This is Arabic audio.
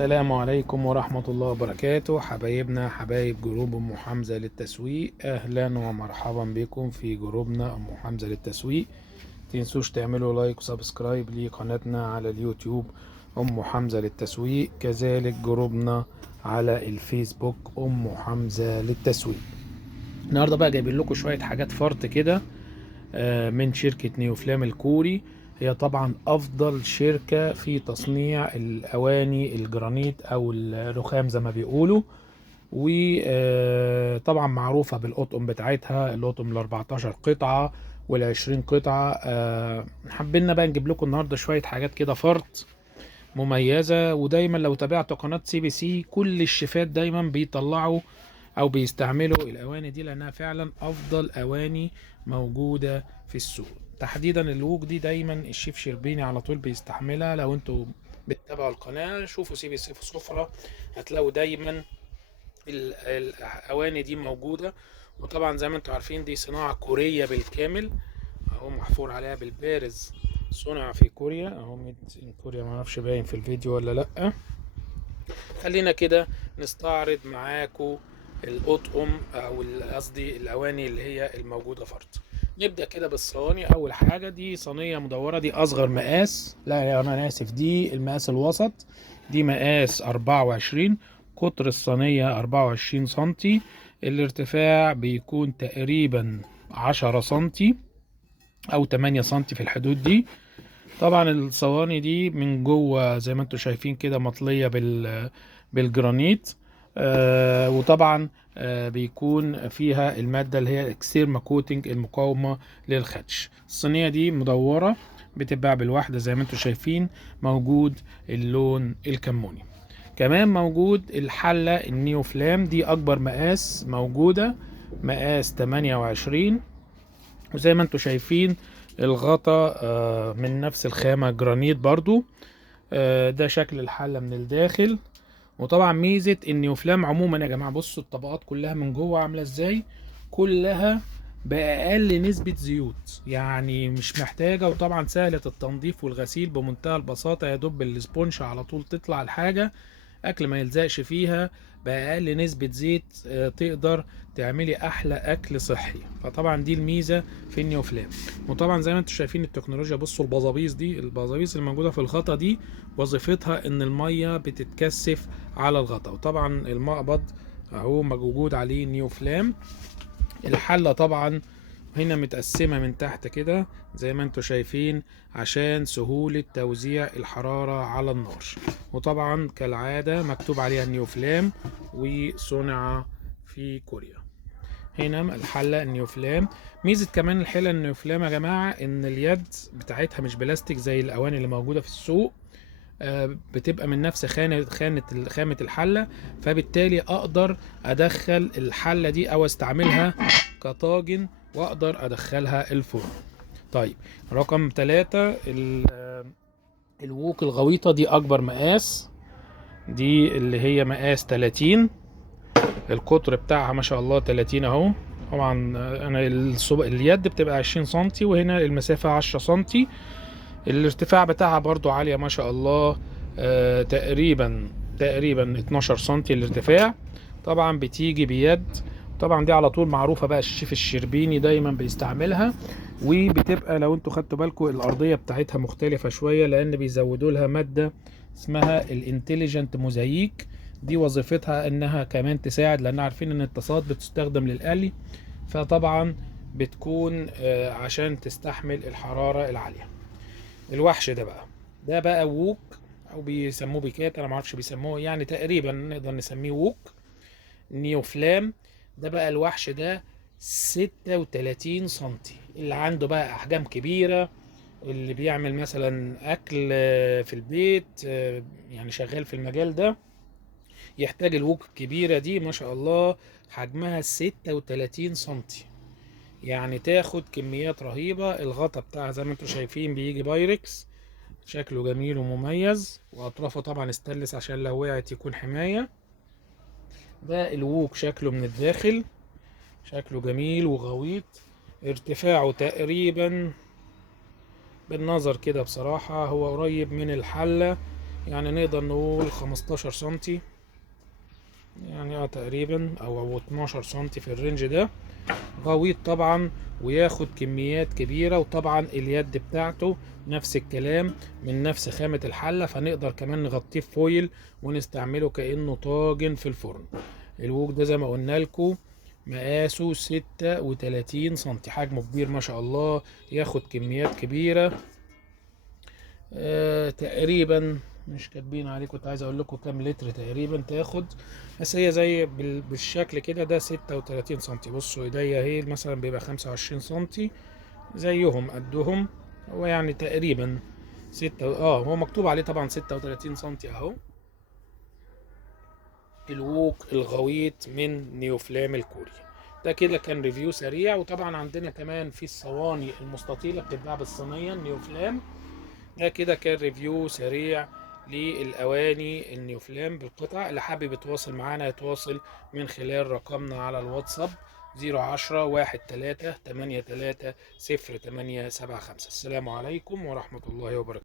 السلام عليكم ورحمة الله وبركاته. حبايبنا حبايب جروب أم حمزة للتسويق، أهلا ومرحبا بكم في جروبنا أم حمزة للتسويق. متنسوش تعملوا لايك وسبسكرايب لقناتنا على اليوتيوب أم حمزة للتسويق، كذلك جروبنا على الفيسبوك أم حمزة للتسويق. النهاردة بقى جايبين لكم شوية حاجات فرط كده من شركة نيوفلام الكوري. هي طبعا افضل شركة في تصنيع الاواني الجرانيت او الرخام زي ما بيقولوا، وطبعا معروفة بالقطن بتاعتها، القطن ال14 قطعة وال20 قطعة. حبينا بقى نجيب لكم النهاردة شوية حاجات كده فرط مميزة. ودايما لو تابعتوا قناة CBC كل الشيفات دايما بيطلعوا او بيستعملوا الاواني دي لانها فعلا افضل اواني موجودة في السوق. تحديدا الوك دي دايما الشيف شربيني على طول بيستحملها. لو انتوا بتتابعوا القناة شوفوا CBC في سفرة هتلاقوا دايما الاواني دي موجودة. وطبعا زي ما انتوا عارفين دي صناعة كورية بالكامل، اهو محفور عليها بالبارز صنع في كوريا، اهو ميد ان كوريا، معرفش باين في الفيديو ولا لا. خلينا كده نستعرض معاكم الأطقم او قصدي الاواني اللي هي الموجوده فرط. نبدا كده بالصواني. اول حاجه دي صينيه مدوره، دي اصغر مقاس، لا انا اسف، دي المقاس الوسط، دي مقاس 24، قطر الصينيه 24 سنتي، الارتفاع بيكون تقريبا 10 سنتي او 8 سنتي في الحدود دي. طبعا الصواني دي من جوه زي ما انتم شايفين كده مطليه بالجرانيت. وطبعا بيكون فيها الماده اللي هي اكسيرما كوتنج المقاومه للخدش. الصينيه دي مدوره بتتباع بالواحده زي ما انتم شايفين. موجود اللون الكموني، كمان موجود الحله النيو فلام، دي اكبر مقاس موجوده، مقاس 28. وزي ما انتم شايفين الغطا من نفس الخامة جرانيت برضو. ده شكل الحلة من الداخل. وطبعا ميزة النيوفلام عموما يا جماعة، بصوا الطبقات كلها من جوه عاملة ازاي، كلها بأقل نسبة زيوت، يعني مش محتاجة. وطبعا سهلة التنظيف والغسيل بمنتهى البساطة، يا دوب بالسبونش على طول تطلع الحاجة، اكل ما يلزقش فيها، باقل نسبة زيت تقدر تعملي احلى اكل صحي. فطبعا دي الميزة في النيوفلام. وطبعا زي ما انتم شايفين التكنولوجيا، بصوا البظابيص دي، البظابيص الموجودة في الغطا دي وظيفتها ان المية بتتكثف على الغطا. وطبعا المقبض اهو موجود عليه نيوفلام. الحلة طبعا هنا متقسمة من تحت كده زي ما انتم شايفين عشان سهولة توزيع الحرارة على النار. وطبعا كالعادة مكتوب عليها نيوفلام وصنع في كوريا. هنا الحلة النيوفلام. ميزة كمان الحلة النيوفلام يا جماعة ان اليد بتاعتها مش بلاستيك زي الاواني اللي موجودة في السوق، بتبقى من نفس خامة الحلة، فبالتالي اقدر ادخل الحلة دي او استعملها كطاجن واقدر ادخلها الفرن. طيب رقم 3 الووك الغويطة، دي اكبر مقاس، دي اللي هي مقاس 30، القطر بتاعها ما شاء الله 30 اهو. طبعا انا اليد بتبقى 20 سنتي وهنا المسافة 10 سنتي. الارتفاع بتاعها برضو عالية ما شاء الله، تقريبا 12 سنتي الارتفاع. طبعا بتيجي بيد، طبعا دي على طول معروفة بقى، الشيف الشربيني دايما بيستعملها. وبتبقى لو انتوا خدتوا بالكم الارضية بتاعتها مختلفة شوية لان بيزودوا لها مادة اسمها الانتليجنت موزايك. دي وظيفتها انها كمان تساعد، لان عارفين ان التصاد بتستخدم للقلي، فطبعا بتكون عشان تستحمل الحرارة العالية. الوحش ده بقى ووك او بيسموه بيكات، انا معرفش بيسموه، يعني تقريبا نقدر نسميه ووك نيوفلام. ده بقى الوحش ده 36 سنتي، اللي عنده بقى احجام كبيرة، اللي بيعمل مثلا اكل في البيت، يعني شغال في المجال ده، يحتاج الووك الكبيرة دي ما شاء الله، حجمها 36 سنتي، يعني تاخد كميات رهيبة. الغطا بتاعها زي ما انتم شايفين بيجي بايركس، شكله جميل ومميز، واطرافه طبعا استانلس عشان لو وقعت يكون حماية. ده الووك شكله من الداخل، شكله جميل وغويط. ارتفاعه تقريبا بالنظر كده بصراحة هو قريب من الحلة يعني نقدر نقول 15 سنتي، يعني تقريبا او 12 سنتي في الرينج ده. غويط طبعا، وياخد كميات كبيرة، وطبعا اليد بتاعته نفس الكلام من نفس خامة الحلة، فنقدر كمان نغطيه فويل ونستعمله كأنه طاجن في الفرن. الوok ده زي ما قلنا لكم مقاسه 36 سنتي، حجمه كبير ما شاء الله، ياخد كميات كبيرة. تقريبا مش كاتبين عليه، كنت عايز اقول لكم كام لتر تقريبا تاخد، بس هي زي بالشكل كده. ده 36 سنتي. بصوا ايديا اهي مثلا بيبقى 25 سنتي، زيهم قدهم. هو يعني تقريبا هو مكتوب عليه طبعا 36 سنتي اهو. الووك الغويط من نيوفلام الكوري. ده كده كان ريفيو سريع. وطبعا عندنا كمان في الصواني المستطيلة بتتباع بالصينية نيوفلام. ده كده كان ريفيو سريع للأواني النيوفلام بالقطع. اللي حابب يتواصل معانا يتواصل من خلال رقمنا على الواتساب 010 13 83 0875. السلام عليكم ورحمة الله وبركاته.